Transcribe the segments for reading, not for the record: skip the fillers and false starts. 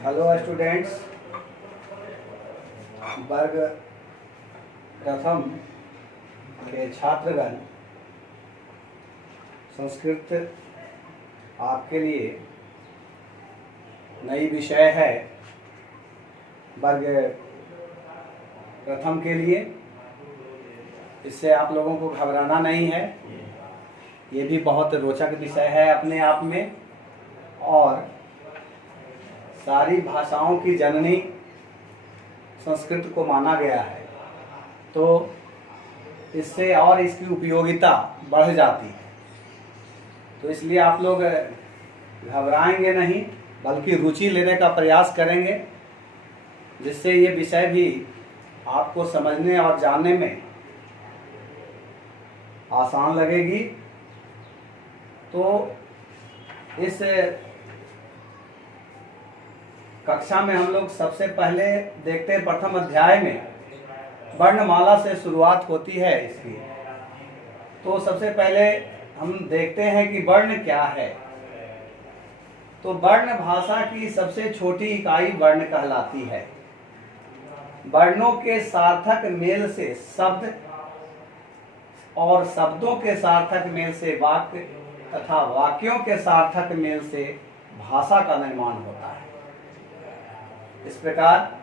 Hello students, वर्ग प्रथम के छात्रगण, संस्कृत आपके लिए नई विषय है। वर्ग प्रथम के लिए इससे आप लोगों को घबराना नहीं है। ये भी बहुत रोचक विषय है अपने आप में, और सारी भाषाओं की जननी संस्कृत को माना गया है, तो इससे और इसकी उपयोगिता बढ़ जाती है। तो इसलिए आप लोग घबराएंगे नहीं, बल्कि रुचि लेने का प्रयास करेंगे, जिससे ये विषय भी आपको समझने और जानने में आसान लगेगी। तो इस कक्षा में हम लोग सबसे पहले देखते हैं, प्रथम अध्याय में वर्णमाला से शुरुआत होती है इसकी। तो सबसे पहले हम देखते हैं कि वर्ण क्या है। तो वर्ण भाषा की सबसे छोटी इकाई वर्ण कहलाती है। वर्णों के सार्थक मेल से शब्द और शब्दों के सार्थक मेल से वाक्य तथा वाक्यों के सार्थक मेल से भाषा का निर्माण होता है। इस प्रकार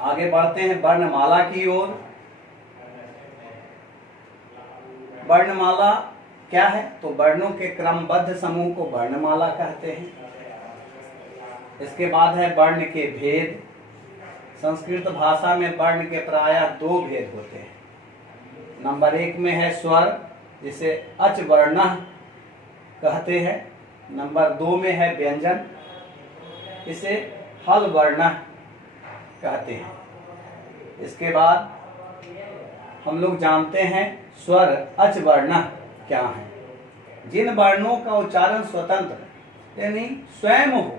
आगे बढ़ते हैं वर्णमाला की ओर। वर्णमाला क्या है? तो वर्णों के क्रमबद्ध समूह को वर्णमाला कहते हैं। इसके बाद है वर्ण के भेद। संस्कृत भाषा में वर्ण के प्रायः दो भेद होते हैं। नंबर 1 में है स्वर, जिसे अच वर्ण कहते हैं। नंबर 2 में है व्यंजन, इसे हल वर्ण कहते हैं। इसके बाद हम लोग जानते हैं स्वर अच वर्ण क्या है। जिन वर्णों का उच्चारण स्वतंत्र यानी स्वयं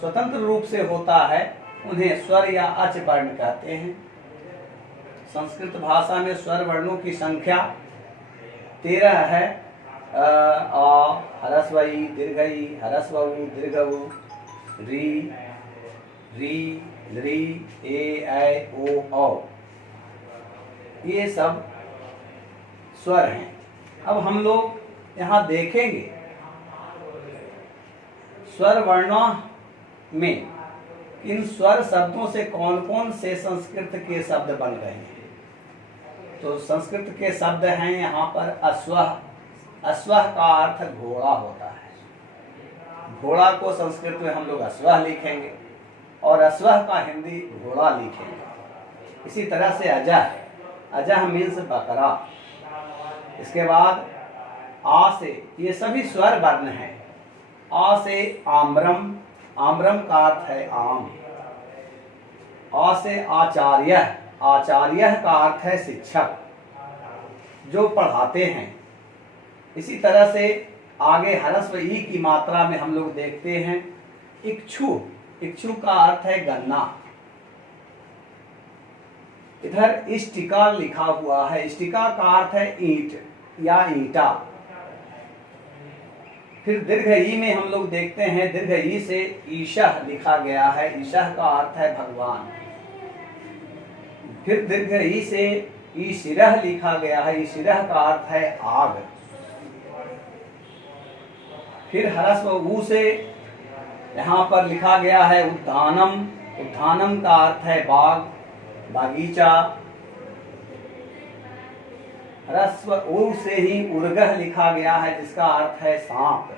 स्वतंत्र रूप से होता है, उन्हें स्वर या अच वर्ण कहते हैं। संस्कृत भाषा में स्वर वर्णों की संख्या 13 है। आ, ह्रस्व ई, दीर्घ ई, ह्रस्व उ, दीर्घ उ, री, री, री, ए, ऐ, ओ, औ। ये सब स्वर हैं। अब हम लोग यहाँ देखेंगे स्वर वर्णों में इन स्वर शब्दों से कौन कौन से संस्कृत के शब्द बन रहे हैं। तो संस्कृत के शब्द हैं यहाँ पर अश्वः। अश्वः का अर्थ घोड़ा होता है। घोड़ा को संस्कृत में हम लोग अश्वः लिखेंगे और अश्वः का हिंदी घोड़ा लिखेंगे। इसी तरह से अजह, अजह मीन्स बकरा। इसके बाद आ से, ये सभी स्वर वर्ण हैं। आ से आम्रम, आम्रम का अर्थ है आम। आ से आचार्य, आचार्य का अर्थ है शिक्षक, जो पढ़ाते हैं। इसी तरह से आगे ह्रस्व ई की मात्रा में हम लोग देखते हैं इक्षु। इक्षु का अर्थ है गन्ना। इधर इष्टिका लिखा हुआ है। इष्टिका का अर्थ है ईंट या ईंटा। फिर दीर्घ ई में हम लोग देखते हैं, दीर्घ ई से ईशः लिखा गया है। ईशः का अर्थ है भगवान। फिर दीर्घ ई से ईशिरः लिखा गया है। ईशिरः का अर्थ है आग। फिर ह्रस्व उ से यहाँ पर लिखा गया है उद्यानम। उद्यानम का अर्थ है बाग, बागीचा। ह्रस्व उ से ही उर्गह लिखा गया है, जिसका अर्थ है सांप।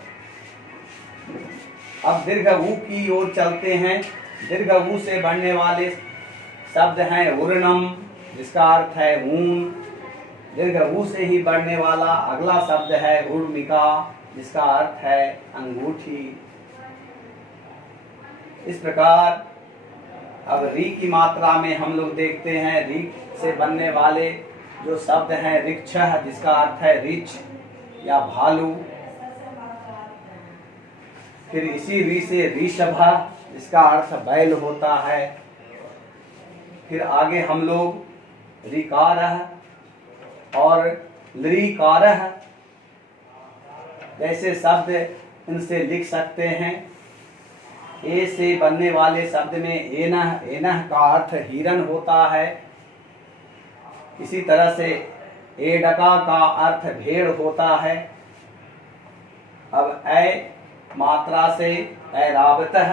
अब दीर्घ उ की ओर चलते हैं। दीर्घ उ से बनने वाले शब्द हैं उर्णम, जिसका अर्थ है ऊन। दीर्घ उ से ही बढ़ने वाला अगला शब्द है ऊर्मिका, जिसका अर्थ है अंगूठी। इस प्रकार अब री की मात्रा में हम लोग देखते हैं, री से बनने वाले जो शब्द हैं ऋक्षः, जिसका अर्थ है ऋक्ष या भालू। फिर इसी री से ऋषभ, जिसका अर्थ बैल होता है। फिर आगे हम लोग ऋकारः और लृकारः जैसे शब्द इनसे लिख सकते हैं। ए से बनने वाले शब्द में एनह, एनह का अर्थ हिरण होता है। इसी तरह से एडका का अर्थ भेड़ होता है। अब ऐ मात्रा से ऐरावतः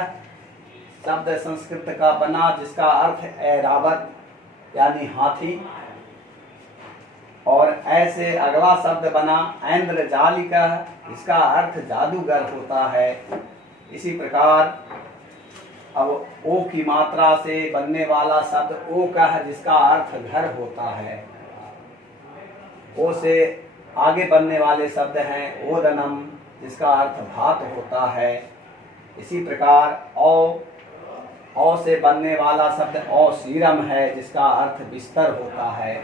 शब्द संस्कृत का बना, जिसका अर्थ ऐरावत यानी हाथी। और ऐसे अगला शब्द बना ऐन्द्रजालिकः, इसका अर्थ जादूगर होता है। इसी प्रकार अब ओ की मात्रा से बनने वाला शब्द ओकः, जिसका अर्थ घर होता है। ओ से आगे बनने वाले शब्द हैं ओदनम, जिसका अर्थ भात होता है। इसी प्रकार औ से बनने वाला शब्द औशीरम है, जिसका अर्थ बिस्तर होता है।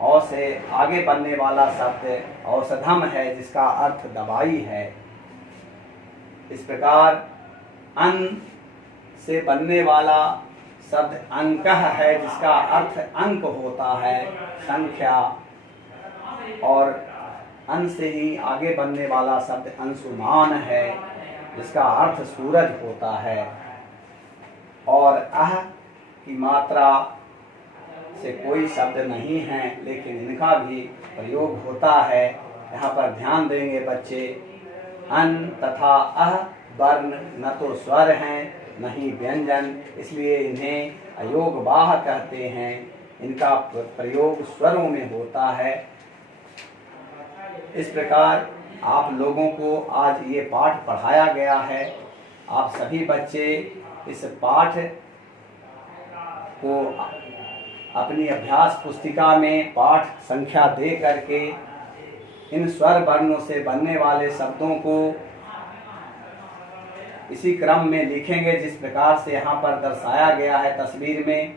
औ से आगे बनने वाला शब्द औषधम है, जिसका अर्थ दवाई है। इस प्रकार अन से बनने वाला शब्द अंकः है, जिसका अर्थ अंक होता है, संख्या। और अन से ही आगे बनने वाला शब्द अंशुमान है, जिसका अर्थ सूरज होता है। और अह की मात्रा से कोई शब्द नहीं है, लेकिन इनका भी प्रयोग होता है। यहाँ पर ध्यान देंगे बच्चे, अन तथा अह वर्ण न तो स्वर हैं न ही व्यंजन, इसलिए इन्हें अयोगवाह कहते हैं। इनका प्रयोग स्वरों में होता है। इस प्रकार आप लोगों को आज ये पाठ पढ़ाया गया है। आप सभी बच्चे इस पाठ को अपनी अभ्यास पुस्तिका में पाठ संख्या दे करके इन स्वर वर्णों से बनने वाले शब्दों को इसी क्रम में लिखेंगे, जिस प्रकार से यहाँ पर दर्शाया गया है तस्वीर में।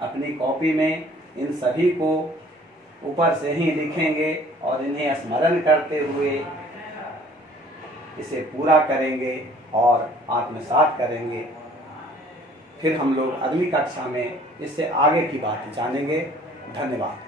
अपनी कॉपी में इन सभी को ऊपर से ही लिखेंगे और इन्हें स्मरण करते हुए इसे पूरा करेंगे और आत्मसात करेंगे। फिर हम लोग अगली कक्षा में इससे आगे की बात जानेंगे। धन्यवाद।